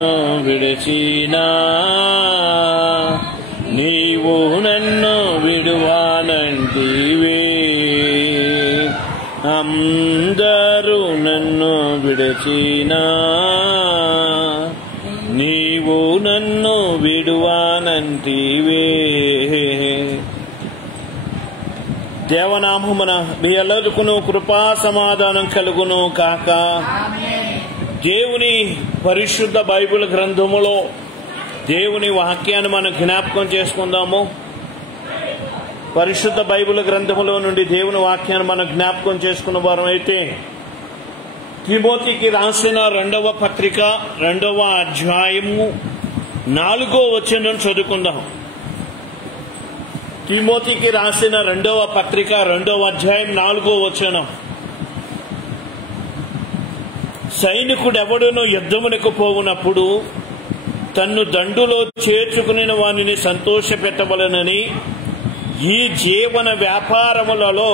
విడిచినా నీవు నన్ను విడువానంటివే. అందరూ నన్ను విడిచినా నీవు నన్ను విడువానంటివే. దేవనామమున మీ ఎల్లరికును కృపా సమాధానం కలుగును కాక. దేవుని పరిశుద్ధ బైబిల్ గ్రంథములో దేవుని వాక్యాన్ని మనం జ్ఞాపకం చేసుకుందాము. పరిశుద్ధ బైబిల్ గ్రంథములో నుండి దేవుని వాక్యాన్ని మనం జ్ఞాపకం చేసుకున్న వారం అయితే తిమోతికి రాసిన 2వ పత్రిక 2వ అధ్యాయము 4వ వచనం చదువుకుందాం. తిమోతికి రాసిన 2వ పత్రిక 2వ అధ్యాయం 4వ వచనం. సైనికుడెవడునో యుద్ధమునకు పోవునప్పుడు తన్ను దండులో చేర్చుకుని వానిని సంతోష పెట్టవలనని ఈ జీవన వ్యాపారములలో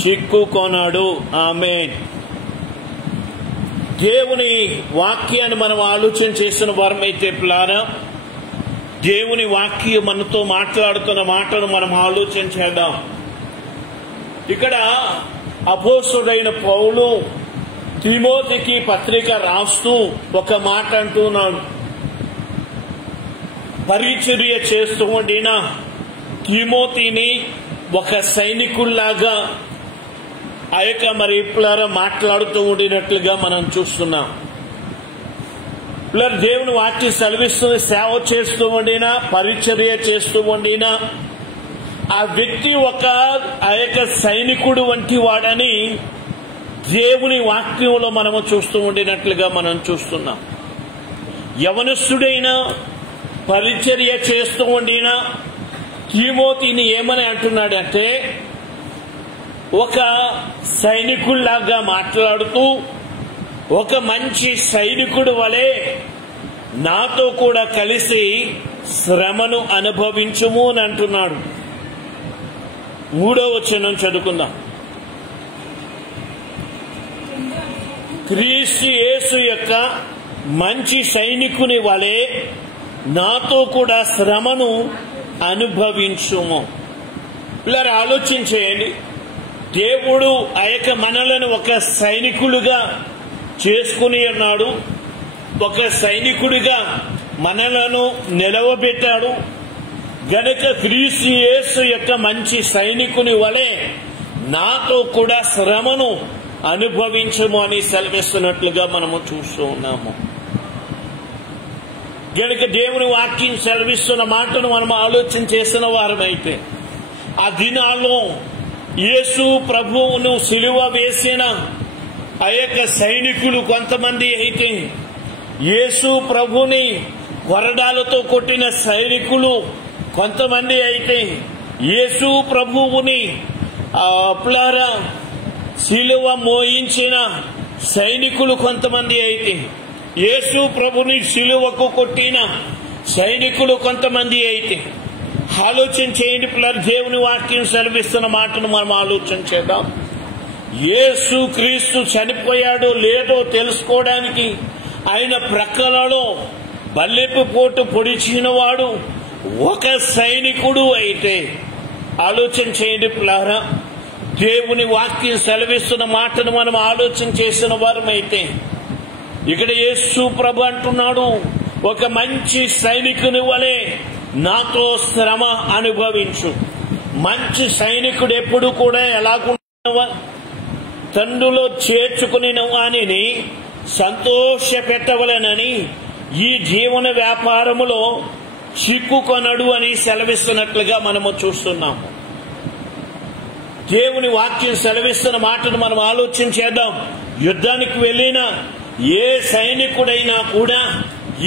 చిక్కుకొన్నాడు. ఆమేన్. దేవుని వాక్యాన్ని మనం ఆలోచన చేసిన వారమైతే ప్లానా దేవుని వాక్యం మనతో మాట్లాడుతున్న మాటను మనం ఆలోచన చేద్దాం. ఇక్కడ అపోస్తలుడైన పౌలు తిమోతికి పత్రిక రాస్తూ ఒక మాట అంటున్నాడు. పరిచర్య చేస్తూ ఉండిన తిమోతిని ఒక సైనికుల్లాగా ఆ యొక్క మరి మాట్లాడుతూ ఉండినట్లుగా మనం చూస్తున్నాం. దేవుని వాక్యం సెలవిస్తుంది, సేవ చేస్తూ ఉండినా పరిచర్య చేస్తూ ఉండినా ఆ వ్యక్తి ఆ యొక్క సైనికుడు వంటి వాడని దేవుని వాక్యంలో మనము చూస్తూ ఉండినట్లుగా మనం చూస్తున్నాం. యవనస్తుడైనా పరిచర్య చేస్తూ ఉండినా తిమోతిని ఏమని అంటున్నాడంటే ఒక సైనికుల్లాగా మాట్లాడుతూ ఒక మంచి సైనికుడు వలె నాతో కూడా కలిసి శ్రమను అనుభవించుము అని అంటున్నాడు. 3వ వచనం చదువుకుందాం. క్రీస్తు యేసు యొక్క మంచి సైనికుని వలె నాతో కూడా శ్రమను అనుభవించుము. ఇలా ఆలోచించేయండి. దేవుడు ఆ యొక్క మనలను ఒక సైనికులుగా చేసుకుని ఉన్నాడు. ఒక సైనికుడిగా మనలను నిలవబెట్టాడు గనుక క్రీస్తు యేసు యొక్క మంచి సైనికుని వలె నాతో కూడా శ్రమను అనుభవించము అని సెలవిస్తున్నట్లుగా మనము చూస్తూ ఉన్నాము. గనుక దేవుని వాక్యం సెలవిస్తున్న మాటను మనం ఆలోచన చేసిన వారమైతే ఆ దినాల్లో యేసు ప్రభువును సిలువ వేసిన ఆ యొక్క సైనికులు కొంతమంది అయితే, యేసు ప్రభుని కొరడాలతో కొట్టిన సైనికులు కొంతమంది అయితే, యేసు ప్రభువుని సిలువ మోయించిన సైనికులు కొంతమంది అయితే, యేసు ప్రభుని సిలువకు కొట్టిన సైనికులు కొంతమంది అయితే, ఆలోచన చేయండి పిల్లలు. దేవుని వాక్యం సెలవిస్తున్న మాటను మనం ఆలోచన చేద్దాం. యేసు క్రీస్తు చనిపోయాడో లేదో తెలుసుకోవడానికి ఆయన ప్రక్కలలో బల్లెపు పోటు పొడిచిన వాడు ఒక సైనికుడు అయితే, ఆలోచన చేయండి పిల్లారా. దేవుని వాక్యం సెలవిస్తున్న మాటను మనం ఆలోచన చేసిన వారమైతే ఇక్కడ యేసు ప్రభు అంటున్నాడు, ఒక మంచి సైనికుని వలె నాతో శ్రమ అనుభవించు. మంచి సైనికుడు ఎప్పుడు కూడా ఎలాగుండవా తండ్రిలో చేర్చుకుని వానిని సంతోష పెట్టవలనని ఈ జీవన వ్యాపారములో చిక్కుకొనడు అని సెలవిస్తున్నట్లుగా మనము చూస్తున్నాము. దేవుని వాక్యం సెలవిస్తున్న మాటను మనం ఆలోచన చేద్దాం. యుద్ధానికి వెళ్ళిన ఏ సైనికుడైనా కూడా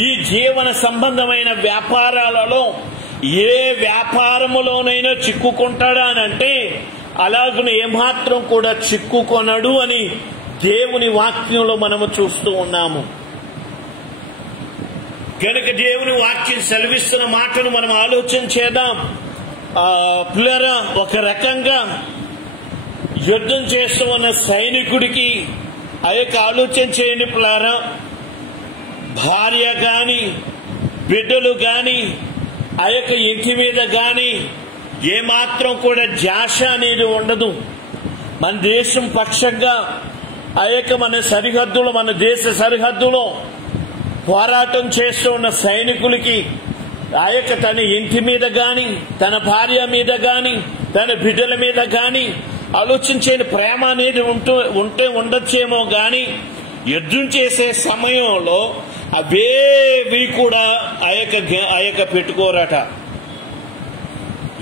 ఈ జీవన సంబంధమైన వ్యాపారాలలో ఏ వ్యాపారములోనైనా చిక్కుకుంటాడా అని అంటే అలాగనే ఏమాత్రం కూడా చిక్కుకొనడు అని దేవుని వాక్యంలో మనము చూస్తూ ఉన్నాము. కనుక దేవుని వాక్యం సెలవిస్తున్న మాటను మనం ఆలోచన చేద్దాం. పిల్లరా, ఒక రకంగా యుద్ధం చేస్తూ ఉన్న సైనికుడికి ఆ యొక్క ఆలోచన చేయండి పిల్లరా, భార్య గాని బిడ్డలు గాని ఆ యొక్క ఇంటి మీద గాని ఏమాత్రం కూడా ధ్యాస అనేది ఉండదు. మన దేశం పక్షంగా ఆ యొక్క మన సరిహద్దులో, మన దేశ సరిహద్దులో పోరాటం చేస్తూ ఉన్న సైనికులకి ఆ యొక్క తన ఇంటి మీద గాని, తన భార్య మీద గాని, తన బిడ్డల మీద గాని ఆలోచించే ప్రేమ అనేది ఉండొచ్చేమో గాని యుద్ధం చేసే సమయంలో అవేవి కూడా ఆ యొక్క పెట్టుకోరట.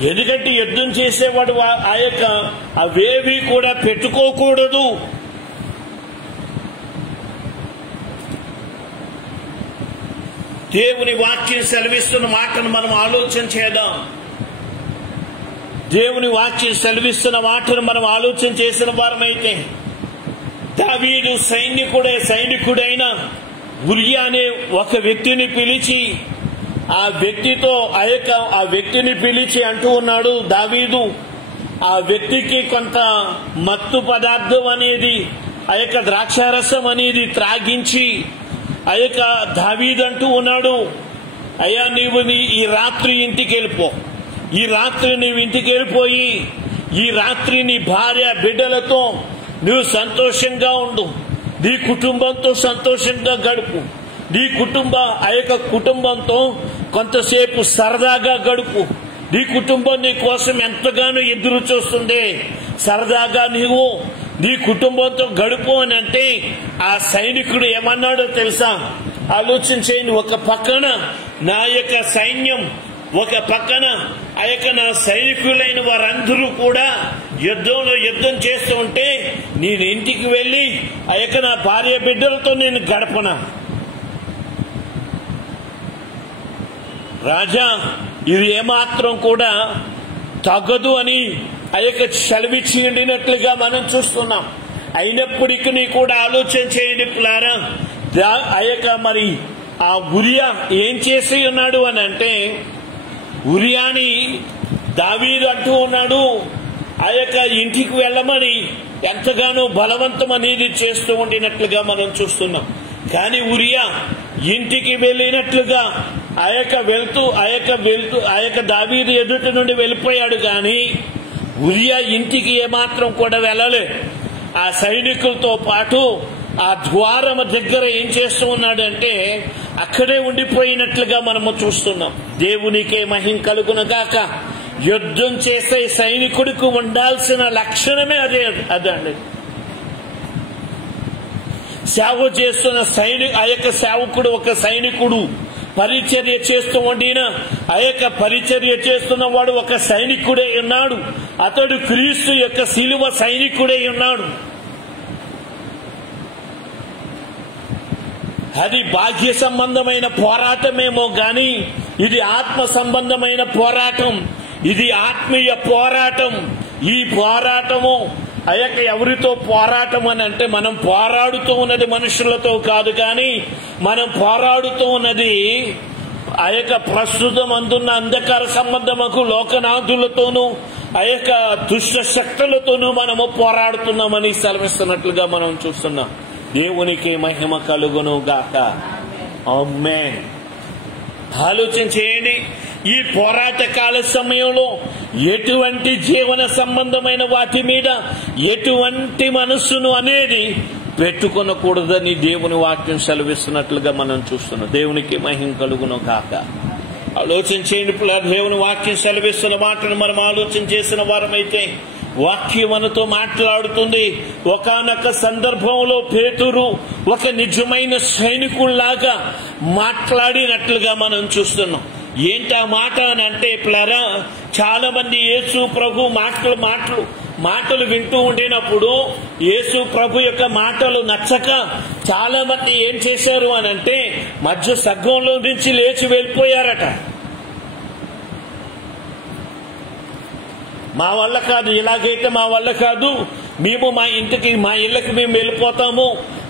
ఎందుకంటే యుద్ధం చేసేవాడు ఆ యొక్క అవేవి కూడా పెట్టుకోకూడదు. దేవుని వాక్యం సెలవిస్తున్న మాటను మనం ఆలోచన చేద్దాం. దేవుని వాక్యం సెలవిస్తున్న మాటను మనం ఆలోచన చేసిన వారమైతే, దావీదు సైనికుడైన ఉరియా అనే ఒక వ్యక్తిని పిలిచి ఆ వ్యక్తిని పిలిచి అంటూ ఉన్నాడు దావీదు, ఆ వ్యక్తికి కొంత మత్తు పదార్థం అనేది, ఆ యొక్క ద్రాక్షారసం అనేది త్రాగించి ఆ యొక్క దావీదు అంటూ ఉన్నాడు, అయ్యా నీవు ఈ రాత్రి ఇంటికి వెళ్ళిపో, ఈ రాత్రి నీవు ఇంటికి వెళ్ళిపోయి ఈ రాత్రి నీ భార్య బిడ్డలతో నువ్వు సంతోషంగా ఉండు, నీ కుటుంబంతో సంతోషంగా గడుపు, నీ కుటుంబంతో కొంతసేపు సరదాగా గడుపు, నీ కుటుంబం నీ కోసం ఎంతగానో ఎదురు చూస్తుంది, సరదాగా నీ కుటుంబంతో గడుపు అని అంటే ఆ సైనికుడు ఏమన్నాడో తెలుసా? ఆలోచించేయండి. ఒక పక్కన నా యొక్క సైన్యం, ఒక పక్కన ఆ యొక్క నా సైనికులైన వారందరూ కూడా యుద్ధం చేస్తూ ఉంటే నేను ఇంటికి వెళ్లి ఆ యొక్క నా భార్య బిడ్డలతో నేను గడపనా? రాజా, ఇది ఏమాత్రం కూడా తగ్గదు అని ఆ యొక్క సెలవిచ్చి ఉండినట్లుగా మనం చూస్తున్నాం. అయినప్పటికీ కూడా ఆలోచన చేయండి పిల్లారా, ఆ యొక్క మరి ఆ ఉరియా ఏం చేసి ఉన్నాడు అని అంటే, ఉరియాని దావీదు అంటూ ఉన్నాడు ఆ యొక్క ఇంటికి వెళ్ళమని ఎంతగానో బలవంతం అనేది చేస్తూ ఉండినట్లుగా మనం చూస్తున్నాం. కానీ ఉరియా ఇంటికి వెళ్ళినట్లుగా ఆ యొక్క దావీదు ఎదుటి నుండి వెళ్ళిపోయాడు. కానీ ఉరియా ఇంటికి ఏమాత్రం కూడా వెళ్ళలే. ఆ సైనికులతో పాటు ఆ ద్వారం దగ్గర ఏం చేస్తూ ఉన్నాడంటే అక్కడే ఉండిపోయినట్లుగా మనము చూస్తున్నాం. దేవునికే మహిమ కలుగును గాక. యుద్ధం చేసే సైనికుడికి ఉండాల్సిన లక్షణమే అదండి. సేవ చేస్తున్న ఆ యొక్క సేవకుడు, ఒక సైనికుడు పరిచర్య చేస్తూ ఉండిన ఆ యొక్క పరిచర్య చేస్తున్న వాడు ఒక సైనికుడే ఉన్నాడు. అతడు క్రీస్తు యొక్క శిలువ సైనికుడే ఉన్నాడు. అది బాహ్య సంబంధమైన పోరాటమేమో గాని ఇది ఆత్మ సంబంధమైన పోరాటం, ఇది ఆత్మీయ పోరాటం. ఈ పోరాటము ఆ యొక్క ఎవరితో పోరాటం అని అంటే, మనం పోరాడుతూ ఉన్నది మనుషులతో కాదు, కానీ మనం పోరాడుతూ ఉన్నది ఆ యొక్క ప్రస్తుతం అందున్న అంధకార సంబంధముకు లోకనాథులతోనూ ఆ యొక్క దుష్ట శక్తులతోనూ మనము పోరాడుతున్నామని సెలవిస్తున్నట్లుగా మనం చూస్తున్నాం. దేవునికి మహిమ కలుగును గాక. ఆమేన్. ఆలోచన చేయండి. ఈ పోరాట కాల సమయంలో ఎటువంటి జీవన సంబంధమైన వాటి మీద ఎటువంటి మనస్సును అనేది పెట్టుకొనకూడదని దేవుని వాక్యం సెలవిస్తున్నట్లుగా మనం చూస్తున్నాం. దేవునికి మహిమ కలుగును గాక. ఆలోచన చేయండి. దేవుని వాక్యం సెలవిస్తున్న మాటను మనం ఆలోచన చేసిన వారమైతే వాక్యం మనతో మాట్లాడుతుంది. ఒకానొక సందర్భంలో పేతురు ఒక నిజమైన సైనికుల్లాగా మాట్లాడినట్లుగా మనం చూస్తున్నాం. ఏంటి ఆ మాట అని అంటే పిల్లరా, చాలా మంది యేసు ప్రభు మాటలు వింటూ ఉండినప్పుడు యేసు ప్రభు యొక్క మాటలు నచ్చక చాలా మంది ఏం చేశారు అని అంటే మధ్య సగ్గంలో నుంచి లేచి వెళ్ళిపోయారట. మా వల్ల కాదు, ఇలాగైతే మా వల్ల కాదు, మేము మా ఇళ్ళకి మేము వెళ్ళిపోతాము,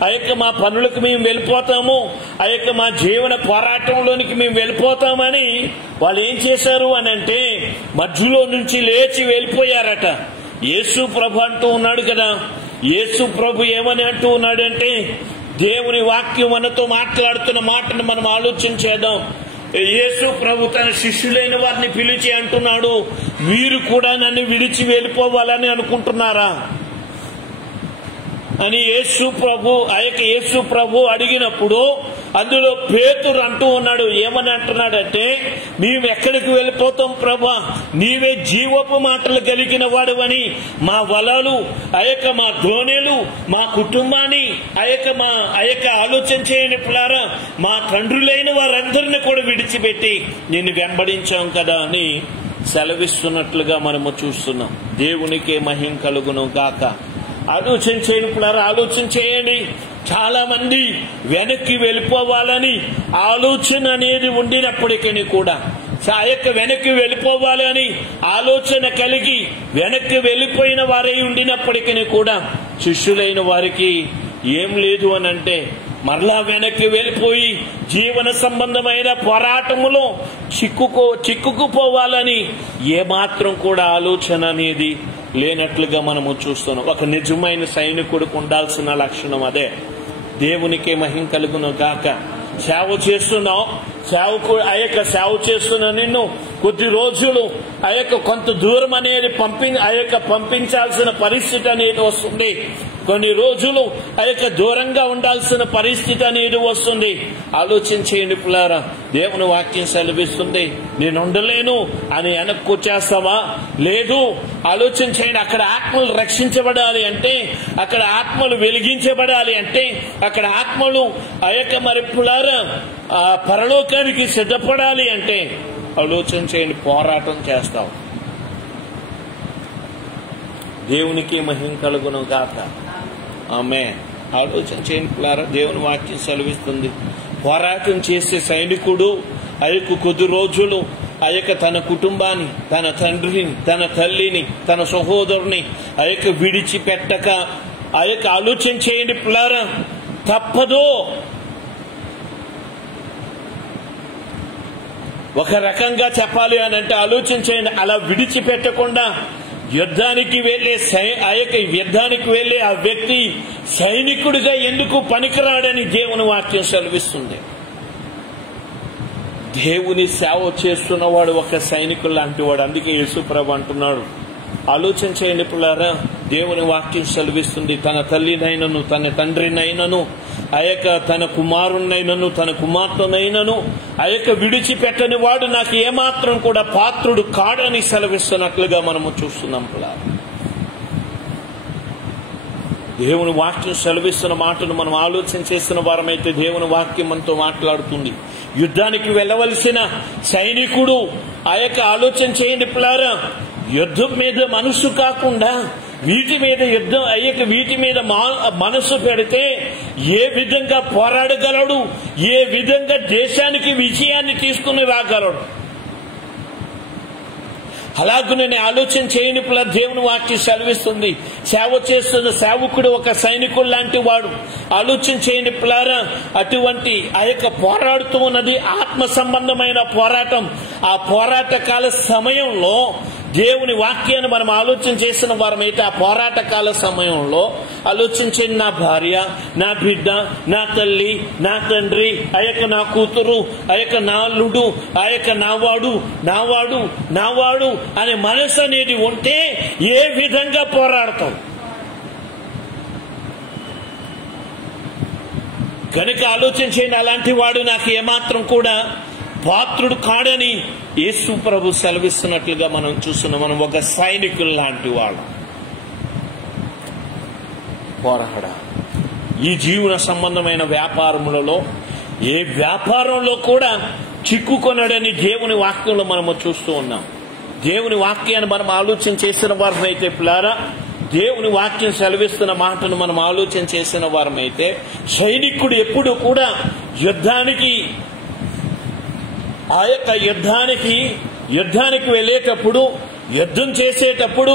ఆ యొక్క మా పనులకు మేము వెళ్ళిపోతాము, ఆ యొక్క మా జీవన పోరాటంలోనికి మేము వెళ్ళిపోతామని వాళ్ళు ఏం చేశారు అని అంటే మధ్యలో నుంచి లేచి వెళ్ళిపోయారట. యేసు ప్రభు అంటూ ఉన్నాడు కదా, యేసు ప్రభు ఏమని అంటూ ఉన్నాడంటే, దేవుని వాక్యం మనతో మాట్లాడుతున్న మాటను మనం ఆలోచన చేద్దాం. యేసు ప్రభు తన శిష్యులైన వారిని పిలిచి అంటున్నాడు, మీరు కూడా నన్ను విడిచి వెళ్ళిపోవాలని అనుకుంటున్నారా అని యేసు ప్రభు అడిగినప్పుడు అందులో పేతురు అంటూ ఉన్నాడు. ఏమని అంటున్నాడంటే, మేము ఎక్కడికి వెళ్ళిపోతాం ప్రభా, నీవే జీవపు మాటలు కలిగిన వాడువని మా వలలు మా ధోనిలు మా కుటుంబాన్ని ఆలోచన చేయని పిల్లారా, మా తండ్రులైన వారందరినీ కూడా విడిచిపెట్టి నిన్ను వెంబడించాం కదా అని సెలవిస్తున్నట్లుగా మనము చూస్తున్నాం. దేవునికే మహిమ కలుగును గాక. ఆలోచన చేయని పిల్లారా, ఆలోచన చేయండి. చాలా మంది వెనక్కి వెళ్ళిపోవాలని ఆలోచన అనేది ఉండినప్పటికీ కూడా వెనక్కి వెళ్ళిపోవాలని ఆలోచన కలిగి వెనక్కి వెళ్ళిపోయిన వారై ఉండినప్పటికీ కూడా శిష్యులైన వారికి ఏం లేదు అని అంటే మరలా వెనక్కి వెళ్ళిపోయి జీవన సంబంధమైన పోరాటములో చిక్కుకుపోవాలని ఏమాత్రం కూడా ఆలోచన అనేది లేనట్లుగా మనము చూస్తున్నాం. ఒక నిజమైన సైనికుడికి ఉండాల్సిన లక్షణం అదే. దేవునికే మహిమ కలుగును గాక. సేవ చేస్తున్నావు, సేవ చేస్తున్న నిన్ను కొద్ది రోజులు కొంత దూరం అనేది పంపించాల్సిన పరిస్థితి అనేది వస్తుంది. కొన్ని రోజులు దూరంగా ఉండాల్సిన పరిస్థితి అనేది వస్తుంది. ఆలోచన చేయండి పిల్లారా, దేవుని వాక్యం సెలవిస్తుంది, నేను ఉండలేను అని వెనక్కి వచ్చేస్తావా? లేదు. ఆలోచన చేయండి. అక్కడ ఆత్మలు రక్షించబడాలి అంటే, అక్కడ ఆత్మలు వెలిగించబడాలి అంటే, అక్కడ ఆత్మలు మరి పిల్లారా పరలోకానికి సిద్ధపడాలి అంటే ఆలోచన చేయండి, పోరాటం చేస్తావు. దేవునికి మహిమ కలుగును గాక. ఆమేన్. ఆలోచన చేయండి పిల్లారా, దేవుని వాక్యం సెలవిస్తుంది, పోరాటం చేసే సైనికుడు కొద్ది రోజులు తన కుటుంబాన్ని, తన తండ్రిని, తన తల్లిని, తన సహోదరుని విడిచిపెట్టక ఆలోచన చేయండి పిల్లారా, తప్పదు. ఒక రకంగా చెప్పాలి అని అంటే ఆలోచన చేయండి, అలా విడిచిపెట్టకుండా యుద్ధానికి వెళ్లే ఆ వ్యక్తి సైనికుడిగా ఎందుకు పనికిరాడని దేవుని వాక్యం సెలవిస్తుంది. దేవుని సేవ చేస్తున్నవాడు ఒక సైనికుడు లాంటి వాడు. అందుకే యేసుప్రభు అంటున్నాడు, ఆలోచన చేయండి పిల్లారా, దేవుని వాక్యం సెలవిస్తుంది, తన తల్లినైనను, తన తండ్రినైనను, తన కుమారునైనను, తన కుమార్తెనైనను విడిచిపెట్టని వాడు నాకు ఏమాత్రం కూడా పాత్రుడు కాడని సెలవిస్తున్నట్లుగా మనము చూస్తున్నాం పిల్లారా. దేవుని వాక్యం సెలవిస్తున్న మాటను మనం ఆలోచన చేస్తున్న వారమైతే దేవుని వాక్యం మనతో మాట్లాడుతుంది. యుద్ధానికి వెళ్ళవలసిన సైనికుడు ఆలోచన చేయండి పిల్లారా, యుద్ధం మీద మనసు కాకుండా వీటి మీద యుద్ధం వీటి మీద మనసు పెడితే ఏ విధంగా పోరాడగలడు, ఏ విధంగా దేశానికి విజయాన్ని తీసుకుని రాగలడు. అలాగే నేను ఆలోచన చేయని పిల్ల దేవుని వాక్యం సెలవిస్తుంది, సేవ చేస్తున్న సేవకుడు ఒక సైనికుడు లాంటి వాడు. ఆలోచన చేయని పిల్లారా, అటువంటి పోరాడుతూ ఉన్నది ఆత్మ సంబంధమైన పోరాటం. ఆ పోరాట కాల సమయంలో దేవుని వాక్యాన్ని మనం ఆలోచన చేసిన వారమైతే ఆ పోరాట కాల సమయంలో ఆలోచించండి, నా భార్య, నా బిడ్డ, నా తల్లి, నా తండ్రి, నా కూతురు, నా అల్లుడు, నావాడు అనే మనసు అనేది ఉంటే ఏ విధంగా పోరాడతాం? కనుక ఆలోచన చేయండి, అలాంటి వాడు నాకు ఏమాత్రం కూడా పాత్రుడు కాడని యేసు ప్రభు సెలవిస్తున్నట్లుగా మనం చూస్తున్నాం. మనం ఒక సైనికులు లాంటి వాడు. పోరాడ ఈ జీవన సంబంధమైన వ్యాపారములలో ఏ వ్యాపారంలో కూడా చిక్కుకొనడని దేవుని వాక్యంలో మనము చూస్తూ ఉన్నాం. దేవుని వాక్యాన్ని మనం ఆలోచన చేసిన వారమైతే పిల్లారా, దేవుని వాక్యం సెలవిస్తున్న మాటను మనం ఆలోచన చేసిన వారమైతే సైనికుడు ఎప్పుడు కూడా యుద్ధానికి వెళ్ళేటప్పుడు, యుద్ధం చేసేటప్పుడు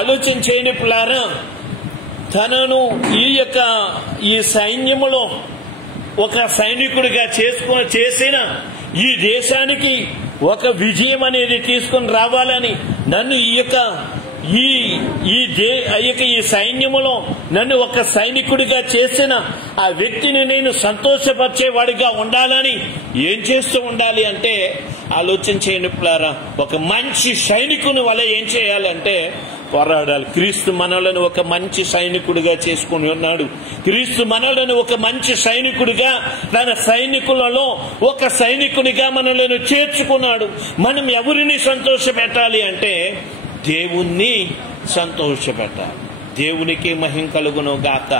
ఆలోచన చేయని పిల్లారా, తనను ఈ సైన్యములో ఒక సైనికుడిగా చేసిన ఈ దేశానికి ఒక విజయం అనేది తీసుకొని రావాలని, నన్ను ఈ సైన్యములో నన్ను ఒక సైనికుడిగా చేసిన ఆ వ్యక్తిని నేను సంతోషపరిచేవాడిగా ఉండాలని ఏం చేస్తూ ఉండాలి అంటే ఆలోచన చేయండి ప్లారా. ఒక మంచి సైనికుని వల్ల ఏం చేయాలంటే పోరాడాలి. క్రీస్తు మనలను ఒక మంచి సైనికుడిగా చేసుకుని ఉన్నాడు. క్రీస్తు మనలను ఒక మంచి సైనికుడిగా, తన సైనికులలో ఒక సైనికునిగా మనలను చేర్చుకున్నాడు. మనం ఎవరిని సంతోషపెట్టాలి అంటే దేవుణ్ణి సంతోషపెట్టాలి. దేవునికి మహిమ కలుగును గాక.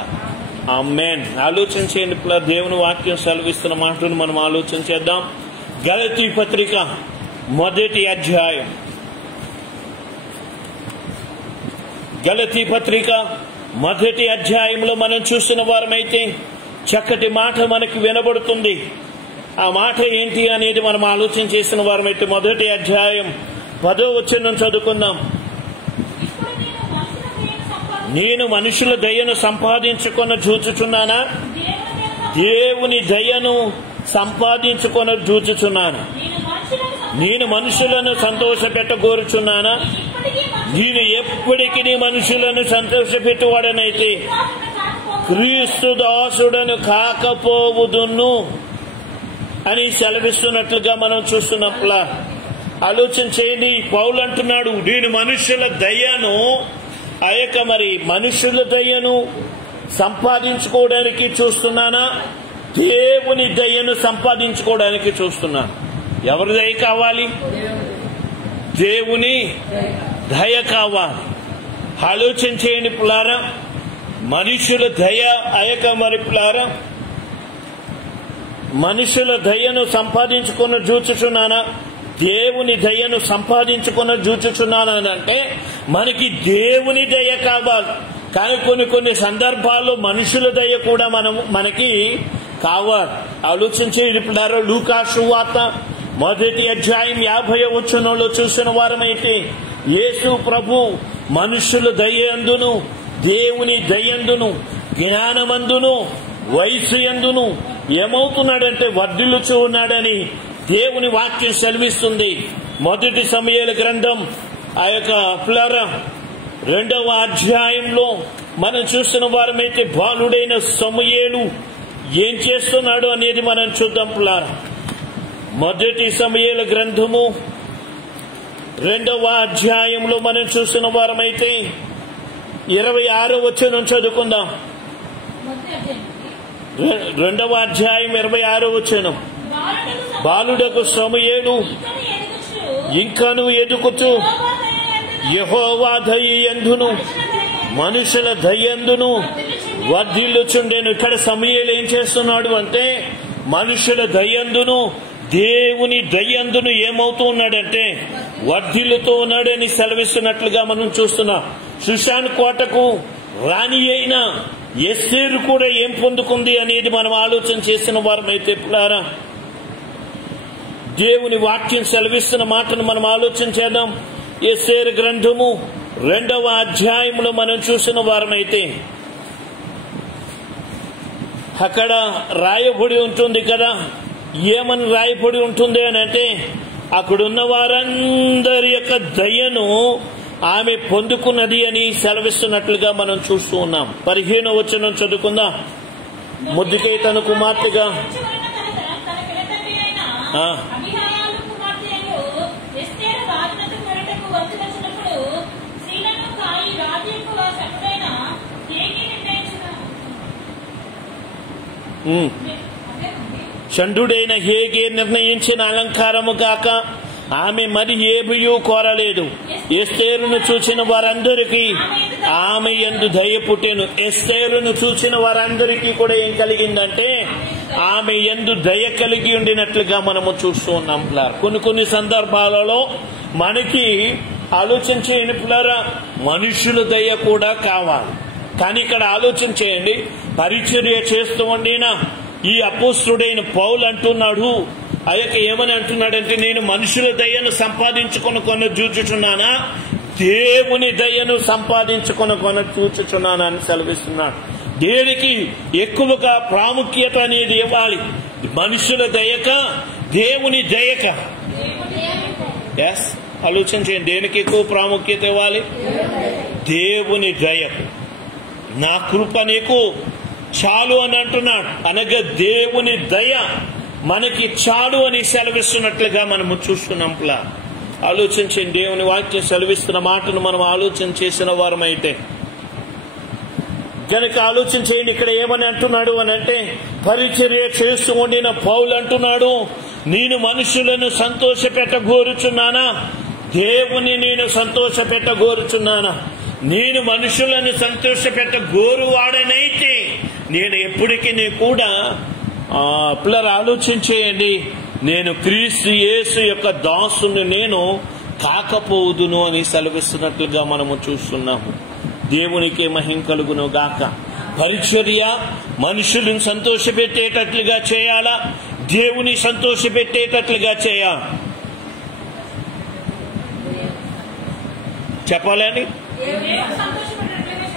ఆమేన్. ఆలోచన చేయండి. దేవుని వాక్యం సెలవిస్తున్న మాటను మనం ఆలోచన చేద్దాం. గలతీ పత్రిక 1వ అధ్యాయం. గలతీ పత్రిక 1వ అధ్యాయంలో మనం చూస్తున్న వారమైతే చక్కటి మాట మనకి వినబడుతుంది. ఆ మాట ఏంటి అనేది మనం ఆలోచన చేసిన వారమైతే 1వ అధ్యాయం 10వ వచనం చదువుకుందాం. నేను మనుషుల దయను సంపాదించుకొని చూచుచున్నానా? దేవుని దయను సంపాదించుకొని చూచుచున్నాను. నేను మనుషులను సంతోషపెట్టగోరుచున్నానా? నేను ఎప్పటికీ మనుషులను సంతోషపెట్టువాడనైతే క్రీస్తు దాసుడను కాకపోవుదును అని సెలవిస్తున్నట్లుగా మనం చూస్తున్నట్లా ఆలోచన చేయండి. పౌలు అంటున్నాడు, నేను మనుషుల దయను మనుషుల దయను సంపాదించుకోవడానికి చూస్తున్నానా? దేవుని దయను సంపాదించుకోవడానికి చూస్తున్నాను. ఎవరి దయ కావాలి? దేవుని దయ కావాలి. ఆలోచన చేయండి పులారా. మనుషుల దయ పులారా, మనుషుల దయను సంపాదించుకున్న చూచుచున్నానా? దేవుని దయను సంపాదించుకున్న చూచుచున్నాను అంటే మనకి దేవుని దయ కావాలి. కానీ కొన్ని సందర్భాల్లో మనుషుల దయ కూడా మనకి కావాలి. ఆలోచించే ఇప్పుడు లూకా సువార్త 1వ అధ్యాయం 50వ వచనంలో చూసిన వారమైతే యేసు ప్రభు మనుషుల దయందును, దేవుని దయందును, జ్ఞానమందును, వయసు యందును ఏమవుతున్నాడంటే వర్ధిల్లుచూ ఉన్నాడని దేవుని వాక్యం సెలవిస్తుంది. 1 సమూయేలు గ్రంథం 2వ అధ్యాయంలో మనం చూస్తున్న వారమైతే బాలుడైన సమూయేలు ఏం చేస్తున్నాడు అనేది మనం చూద్దాం పిల్లారా. 1 సమూయేలు గ్రంథము 2వ అధ్యాయంలో మనం చూస్తున్న వారమైతే 26వ వచనం చదువుకుందాం. 2వ అధ్యాయం 26వ వచనం. బాలుడకు సమూయేలు ఇంకను ఎదుగుచు యెహోవా దయయందును మనుషుల దయందును వర్ధిల్లుచుండెను. ఇక్కడ సమూయేలు ఏం చేస్తున్నాడు అంటే మనుషుల దయందును, దేవుని దయందును ఏమవుతూ ఉన్నాడంటే వర్ధిల్లుతూ ఉన్నాడని సెలవిస్తున్నట్లుగా మనం చూస్తున్నాం. షూషాను కోటకు రాణి అయిన ఎస్తేరు కూడా ఏం పొందుకుంది అనేది మనం ఆలోచన చేసిన వారమైతే పిల్లారా, దేవుని వాక్యం సెలవిస్తున్న మాటను మనం ఆలోచన చేద్దాం. ఎస్తేరు గ్రంథము 2వ అధ్యాయంలో మనం చూసిన వారమైతే అక్కడ రాయబడి ఉంటుంది కదా. ఏమని రాయబడి ఉంటుంది అని అంటే అక్కడున్న వారందరి యొక్క దయను ఆమె పొందుకున్నది అని సెలవిస్తున్నట్లుగా మనం చూస్తూ ఉన్నాం. 15వ వచనం చదువుకుందాం. ముద్దుకై తన కుమార్తెగా చండుడైన హేగే నిర్ణయించిన అలంకారము కాక ఆమె మరి ఏబియూ కోరలేదు. ఎస్తేరును చూచిన వారందరికీ ఆమె యందు దయ పుట్టెను. ఎస్తేరును చూసిన వారందరికీ కూడా ఏం కలిగిందంటే ఆమె యందు దయ కలిగి ఉండినట్లుగా మనము చూస్తూ ఉన్నాం. కొన్ని సందర్భాలలో మనకి ఆలోచన చేయండి పిల్లరా, మనుషుల దయ కూడా కావాలి. కానీ ఇక్కడ ఆలోచన చేయండి, పరిచర్య చేస్తూ ఉండిన ఈ అపోస్తుడైన పౌలు అంటున్నాడు, ఏమని అంటున్నాడంటే నేను మనుషుల దయను సంపాదించుకొని చూచుచున్నానా, దేవుని దయను సంపాదించుకొని చూచుచున్నానా అని సెలవిస్తున్నాడు. దేనికి ఎక్కువగా ప్రాముఖ్యత అనేది ఇవ్వాలి? మనుషుల దయక, దేవుని దయక? ఎస్, ఆలోచన చేయండి, దేనికి ఎక్కువ ప్రాముఖ్యత ఇవ్వాలి? దేవుని దయకు నా కృప నీకు చాలు అని అంటున్నాడు. అనగా దేవుని దయ మనకి చాలు అని సెలవిస్తున్నట్లుగా మనము చూస్తున్నాంలా. ఆలోచించండి, దేవుని వాక్యం సెలవిస్తున్న మాటను మనం ఆలోచన చేసిన వారమైతే కనుక ఆలోచన చేయండి. ఇక్కడ ఏమని అంటున్నాడు అని అంటే, పరిచర్య చేస్తూ ఉండిన పౌలు అంటున్నాడు, నేను మనుషులను సంతోషపెట్టగోరుచున్నానా? దేవుని నేను సంతోషపెట్టగోరుచున్నానా? నేను మనుషులను సంతోషపెట్టగోరువాడనైతే నేను ఎప్పటికీ కూడా పిల్లలు ఆలోచించేయండి, నేను క్రీస్తు యేసు యొక్క దాసుని నేను కాకపోదును అని సెలవిస్తున్నట్లుగా మనము చూస్తున్నాము. దేవునికి మహిమ కలుగును గాక. పరిచర్య మనుషులను సంతోషపెట్టేటట్లుగా చేయాలా? దేవుని సంతోషపెట్టేటట్లుగా చేయాలి. చెప్పాలని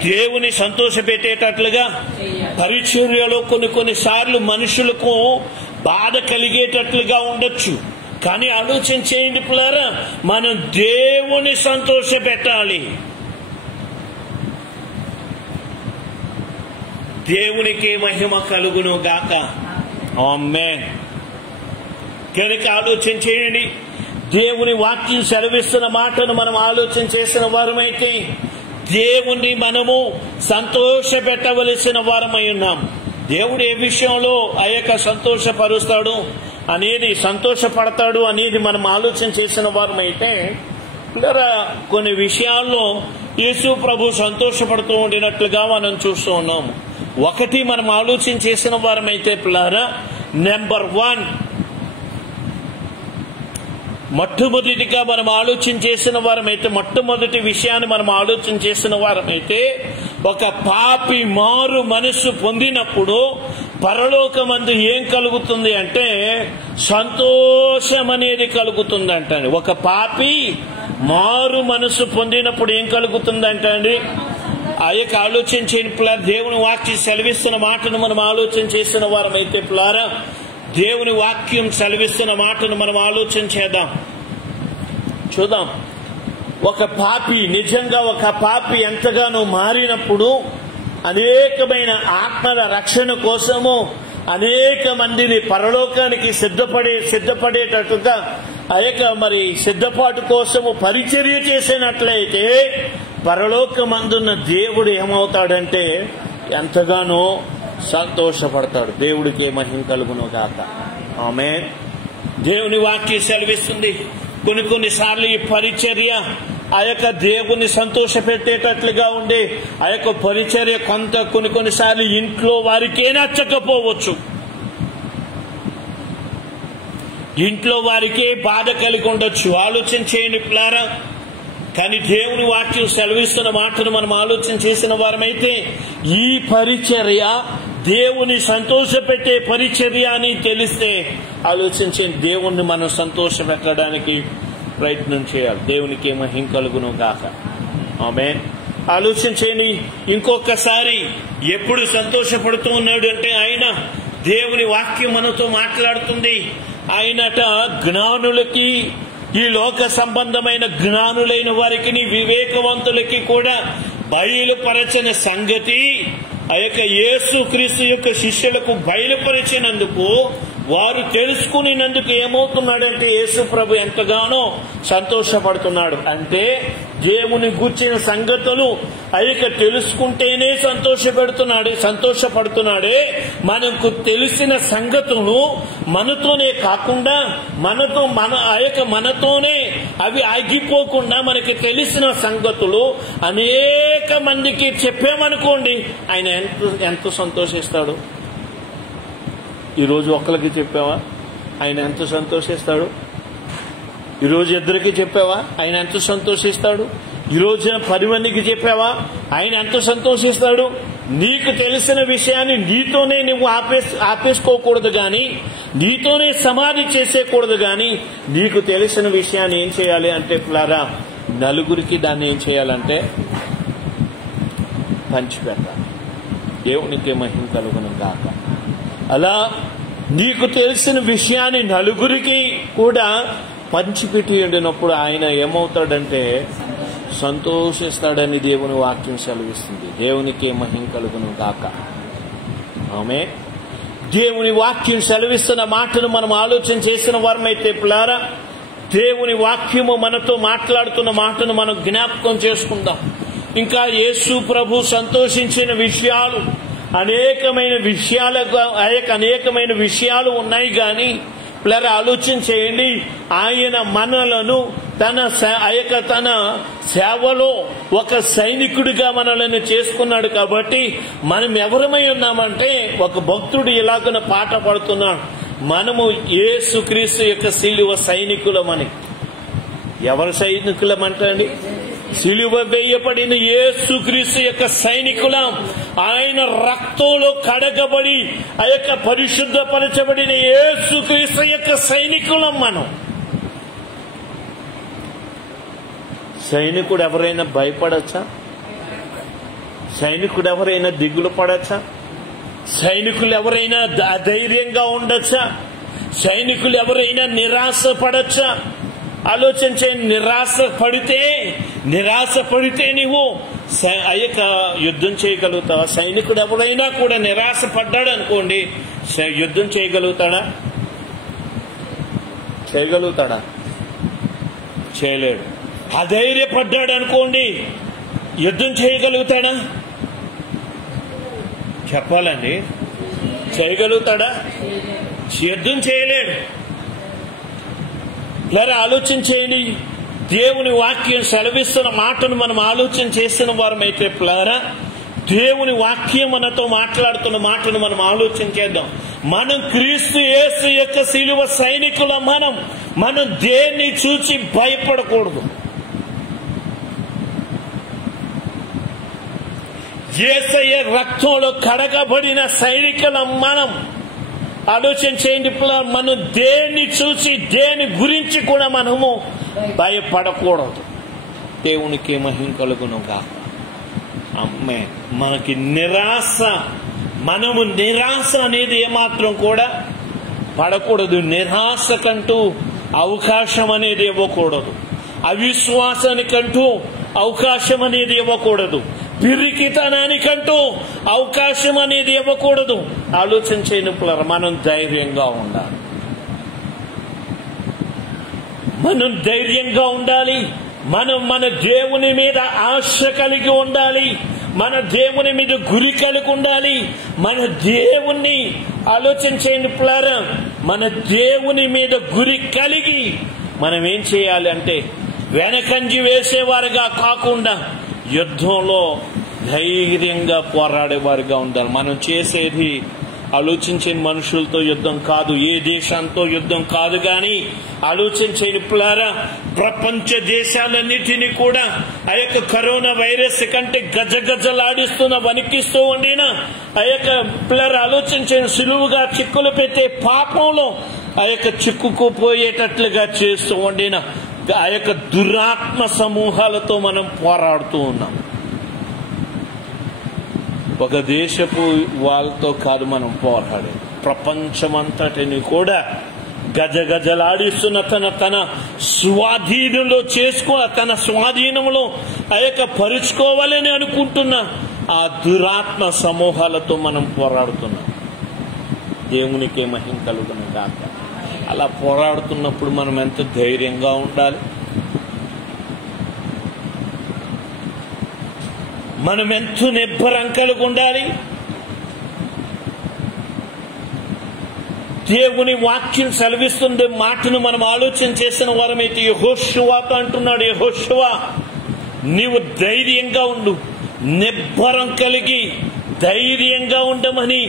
దేవుని సంతోషపెట్టేటట్లుగా. పరిచర్యలో కొన్నిసార్లు మనుషులకు బాధ కలిగేటట్లుగా ఉండొచ్చు. కానీ ఆలోచన చేయండి పిల్లరా, మనం దేవుని సంతోషపెట్టాలి. దేవునికి మహిమ కలుగును గాక. ఆమేన్. కనుక ఆలోచన చేయండి, దేవుని వాక్యం సెలవిస్తున్న మాటను మనం ఆలోచన చేసిన వారమైతే దేవుణ్ణి మనము సంతోషపెట్టవలసిన వారమై ఉన్నాం. దేవుడు ఏ విషయంలో ఆ యొక్క సంతోషపరుస్తాడు అనేది, సంతోషపడతాడు అనేది మనం ఆలోచన చేసిన వారమైతే కొన్ని విషయాల్లో యేసు ప్రభు సంతోషపడుతూ ఉండినట్లుగా మనం చూస్తూ ఉన్నాము. ఒకటి మనం ఆలోచన చేసిన వారమైతే పిల్లారా, నెంబర్ 1, మొట్టమొదటిగా మనం ఆలోచన చేసిన వారమైతే, మొట్టమొదటి విషయాన్ని మనం ఆలోచన చేసిన వారమైతే, ఒక పాపి మారు మనస్సు పొందినప్పుడు పరలోకమందు ఏం కలుగుతుంది అంటే సంతోషం అనేది కలుగుతుందంట. ఒక పాపి మారు మనస్సు పొందినప్పుడు ఏం కలుగుతుందంట అండి? ఆ యొక్క ఆలోచన చేయని పిల్లలు, దేవుని వాక్యం సెలవిస్తున్న మాటను మనం ఆలోచన చేసిన వారమైతే పిల్లారా, దేవుని వాక్యం సెలవిస్తున్న మాటను మనం ఆలోచన చేద్దాం, చూద్దాం. ఒక పాపి, నిజంగా ఒక పాపి ఎంతగానో మారినప్పుడు అనేకమైన ఆత్మల రక్షణ కోసము అనేక మందిని పరలోకానికి సిద్ధపడేటట్టుగా ఆ యొక్క సిద్ధపాటు కోసము పరిచర్య చేసినట్లయితే పరలోకమందున్న దేవుడు ఏమవుతాడంటే ఎంతగానో సంతోషపడతాడు. దేవుడికి మహిమ కలుగును గాక. ఆమేన్. దేవుని వాక్యం సెలవిస్తుంది, కొన్నిసార్లు ఈ పరిచర్య ఆ యొక్క దేవుని సంతోషపెట్టేటట్లుగా ఉండే ఆ యొక్క పరిచర్య కొన్నిసార్లు ఇంట్లో వారికే నచ్చకపోవచ్చు, ఇంట్లో వారికే బాధ కలిగి ఉండొచ్చు. ఆలోచన చేయండి పిల్లారా. కానీ దేవుని వాక్యం సెలవిస్తున్న మాటను మనం ఆలోచన చేసిన వారమైతే ఈ పరిచర్య దేవుని సంతోషపెట్టే పరిచర్య అని తెలిస్తే ఆలోచించండి, దేవుణ్ణి మనం సంతోషపెట్టడానికి ప్రయత్నం చేయాలి. దేవునికి మహిమ కలుగును గాక. ఆమేన్. ఆలోచన చేయండి, ఇంకొకసారి ఎప్పుడు సంతోషపడుతూ ఉన్నాడు అంటే ఆయన, దేవుని వాక్యం మనతో మాట్లాడుతుంది, ఆయనట జ్ఞానులకి, ఈ లోక సంబంధమైన జ్ఞానులైన వారికి, వివేకవంతులకి కూడా బయలుపరచిన సంగతి ఆ యొక్క యేసు క్రీస్తు యొక్క శిష్యులకు బయలుపరిచినందుకు, వారు తెలుసుకునేందుకు ఏమవుతున్నాడంటే యేసు ప్రభు ఎంతగానో సంతోషపడుతున్నాడు. అంటే దేవుని గూర్చిన సంగతులు ఆ యొక్క తెలుసుకుంటేనే సంతోషపడుతున్నాడే. మనకు తెలిసిన సంగతులు మనతోనే కాకుండా మనతోనే అవి ఆగిపోకుండా మనకి తెలిసిన సంగతులు అనేక మందికి చెప్పామనుకోండి, ఆయన ఎంత సంతోషిస్తాడు. ఈరోజు ఒక్కరికి చెప్పావా, ఆయన ఎంత సంతోషిస్తాడు. ఈరోజు ఇద్దరికి చెప్పావా, ఆయన ఎంత సంతోషిస్తాడు. ఈరోజు 10 మందికి చెప్పావా, ఆయన ఎంత సంతోషిస్తాడు. నీకు తెలిసిన విషయాన్ని నీతోనే నువ్వు ఆపేసుకోకూడదు కానీ, నీతోనే సమాధి చేసేకూడదు కానీ, నీకు తెలిసిన విషయాన్ని ఏం చేయాలి అంటే పిల్లారా, నలుగురికి దాన్ని ఏం చేయాలంటే పంచిపెట్టాలి. దేవునికి మహిమ కలుగును గాక. అలా నీకు తెలిసిన విషయాన్ని నలుగురికి కూడా పంచిపెట్టి ఉండినప్పుడు ఆయన ఏమవుతాడంటే సంతోషిస్తాడని దేవుని వాక్యం సెలవిస్తుంది. దేవునికి మహిమ కలుగును గాక. ఆమె దేవుని వాక్యం సెలవిస్తున్న మాటను మనం ఆలోచన చేసిన వారమైతే పిల్లారా, దేవుని వాక్యము మనతో మాట్లాడుతున్న మాటను మనం జ్ఞాపకం చేసుకుందాం. ఇంకా యేసు ప్రభు సంతోషించిన విషయాలు అనేకమైన విషయాలు ఉన్నాయి. కానీ పిల్లలు ఆలోచన చేయండి, ఆయన మనలను తన సేవలో ఒక సైనికుడిగా మనలను చేసుకున్నాడు. కాబట్టి మనం ఎవరమై ఉన్నామంటే, ఒక భక్తుడు ఇలాగన పాట పాడుతున్నాడు, మనము యేసుక్రీస్తు యొక్క సిలువ సైనికులమని. ఎవరు సైనికులమంటండి? సిలువ వేయబడిన యేసుక్రీస్తు యొక్క సైనికులం. ఆయన రక్తంలో కడగబడి ఆ యొక్క పరిశుద్ధపరచబడిన యేసుక్రీస్తు యొక్క సైనికులం మనం. సైనికుడు ఎవరైనా భయపడచ్చా? సైనికుడు ఎవరైనా దిగులు పడచ్చా? సైనికులు ఎవరైనా అధైర్యంగా ఉండొచ్చా? సైనికులు ఎవరైనా నిరాశ పడచ్చా? ఆలోచన చేయండి. నిరాశ పడితే నీవు అయ్యక యుద్ధం చేయగలుగుతావా? సైనికుడు ఎవరైనా కూడా నిరాశ పడ్డాడు అనుకోండి, యుద్ధం చేయగలుగుతాడా? చేయలేడు. అధైర్యపడ్డాడు అనుకోండి, యుద్ధం చేయగలుగుతాడా? చెప్పాలండి, చేయగలుగుతాడా? యుద్ధం చేయలేడు. ఇలా ఆలోచన చేయండి. దేవుని వాక్యం సెలవిస్తున్న మాటను మనం ఆలోచన చేసిన వారమైతే పిల్లారా, దేవుని వాక్యం మనతో మాట్లాడుతున్న మాటను మనం ఆలోచన చేద్దాం. మనం క్రీస్తు యేసు యొక్క సిలువ సైనికులం. మనం దేన్ని చూసి భయపడకూడదు. యేసయ్య రక్తంలో కడగబడిన సైనికులం మనం. ఆలోచన చేయండి పిల్లలు, మనం దేన్ని చూసి దేని గురించి కూడా మనము భయపడకూడదు. దేవునికి మహిమ కలుగును గాక. అమ్మే మనకి మనము నిరాశ అనేది ఏమాత్రం కూడా పడకూడదు. నిరాశకంటూ అవకాశం అనేది ఇవ్వకూడదు. అవిశ్వాసానికంటూ అవకాశం అనేది ఇవ్వకూడదు. పిరికితనానికంటూ అవకాశం అనేది ఇవ్వకూడదు. ఆలోచన చేయనప్పుడు మనం ధైర్యంగా ఉండాలి. మన దేవుని మీద ఆశ కలిగి ఉండాలి. మన దేవుని మీద గురి కలిగి ఉండాలి. మన దేవుణ్ణి ఆలోచన చేయండి పిల్లారా, మన దేవుని మీద గురి కలిగి మనం ఏం చేయాలి అంటే, వెనకంజి వేసేవారుగా కాకుండా యుద్ధంలో ధైర్యంగా పోరాడేవారుగా ఉండాలి. మనం చేసేది ఆలోచించని మనుషులతో యుద్ధం కాదు, ఏ దేశంతో యుద్ధం కాదు. కానీ ఆలోచించని పిల్లారా, ప్రపంచ దేశాలన్నిటినీ కూడా ఆ యొక్క కరోనా వైరస్ కంటే గజగజలాడిస్తున్న వణికిస్తూ ఉండిన ఆ యొక్క పిల్లలు ఆలోచించని సులువుగా చిక్కులు పెట్టే పాపంలో ఆ యొక్క చిక్కుకుపోయేటట్లుగా చేస్తూ ఉండిన ఆ యొక్క దురాత్మ సమూహాలతో మనం పోరాడుతూ ఉన్నాం. ఒక దేశపు వాళ్ళతో కాదు మనం పోరాడేది, ప్రపంచమంతటిని కూడా గజగజలాడిస్తున్న తన స్వాధీనంలో తన స్వాధీనంలో ఆ యొక్క పరుచుకోవాలని అనుకుంటున్న ఆ దురాత్మ సమూహాలతో మనం పోరాడుతున్నాం. దేవునికి మహిమ కలుగును గాక. అలా పోరాడుతున్నప్పుడు మనం ఎంత ధైర్యంగా ఉండాలి, మనం ఎంతో నిబ్బరం కలిగి ఉండాలి. దేవుని వాక్యం సెలవిస్తుండే మాటను మనం ఆలోచన చేసిన వారమైతే యెహోషువతో అంటున్నాడు, యెహోషువా నీవు ధైర్యంగా ఉండు, నిబ్బరం కలిగి ధైర్యంగా ఉండమని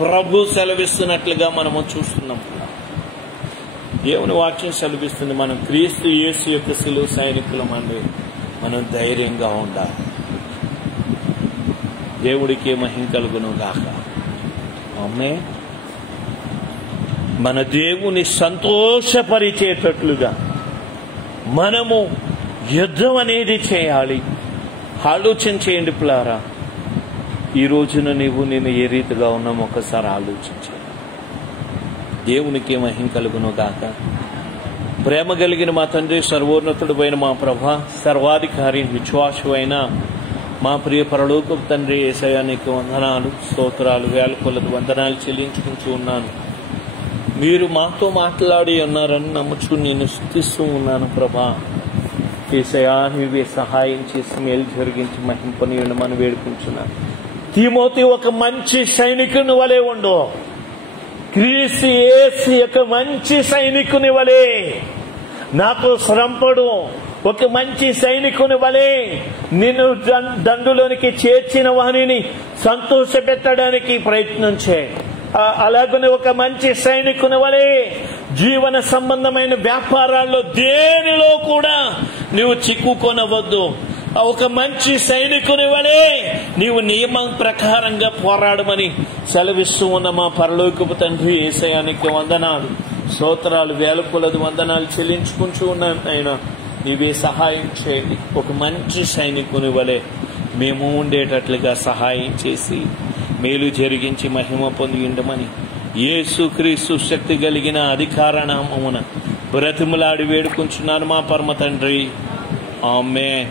ప్రభు సెలవిస్తున్నట్లుగా మనము చూస్తున్నాం. దేవుని వాక్యం సెలవిస్తుంది, మనం క్రీస్తు యేసు యొక్క సిలువ సైనికులమండి, మనం ధైర్యంగా ఉండాలి. దేవుడికి మహిమ కలుగును గాక. ఆమేన్. మన దేవుని సంతోషపరిచేటట్లుగా మనము యుద్ధం అనేది చేయాలి. ఆలోచన చేయండి పిల్లారా, ఈ రోజున నేను ఏ రీతిగా ఉన్నామో ఒకసారి ఆలోచించాలి. దేవునికి మహిమ కలుగును గాక. ప్రేమ కలిగిన మా తండ్రి, సర్వోన్నతుడు అయిన మా ప్రభ, సర్వాధికారి విశ్వాసువైన మా ప్రియ పరలోకపు తండ్రి యేసయ్యా, నీకు వందనాలు, స్తోత్రాలు, వేల కొలది వందనాలు చెల్లించుకుంటూ ఉన్నాను. మీరు మాతో మాట్లాడి ఉన్నారని నమ్ముచు నేను స్తుతిస్తూ ఉన్నాను ప్రభా. యేసయ్యా, నీవే సహాయం చేసి మేలు జరిగించి మహింపని ఉండమని వేడుకుంటున్నాను. తిమోతి ఒక మంచి సైనికుని వలె ఉండు. క్రీస్తు యేసు ఒక మంచి సైనికుని వలె నాకు శ్రమపడు. ఒక మంచి సైనికుని వలె నిన్ను దండులోనికి చేర్చిన వారిని సంతోషపెట్టడానికి ప్రయత్నం చేయి. అలాగనే ఒక మంచి సైనికుని వలె జీవన సంబంధమైన వ్యాపారాల్లో దేనిలో కూడా నీవు చిక్కుకొనవద్దు. ఒక మంచి సైనికుని వలె నీవు నియమం ప్రకారంగా పోరాడమని సెలవిస్తూ ఉన్న మా పరలోకపు తండ్రి యేసయ్యా, నీకు వందనాలు, స్తోత్రాలు, వేల కొలది వందనాలు చెల్లించుకుంటూ ఉన్నాను. ఆయన నీవే సహాయం చేయండి. ఒక మంచి సైనికుని వలె మేము ఉండేటట్లుగా సహాయం చేసి మేలు జరిగించి మహిమ పొంది ఉండమని యేసుక్రీస్తు శక్తి కలిగిన అధికార నామమున బ్రతిమలాడి వేడుకుంటున్నాను మా పరమ తండ్రి. ఆమేన్.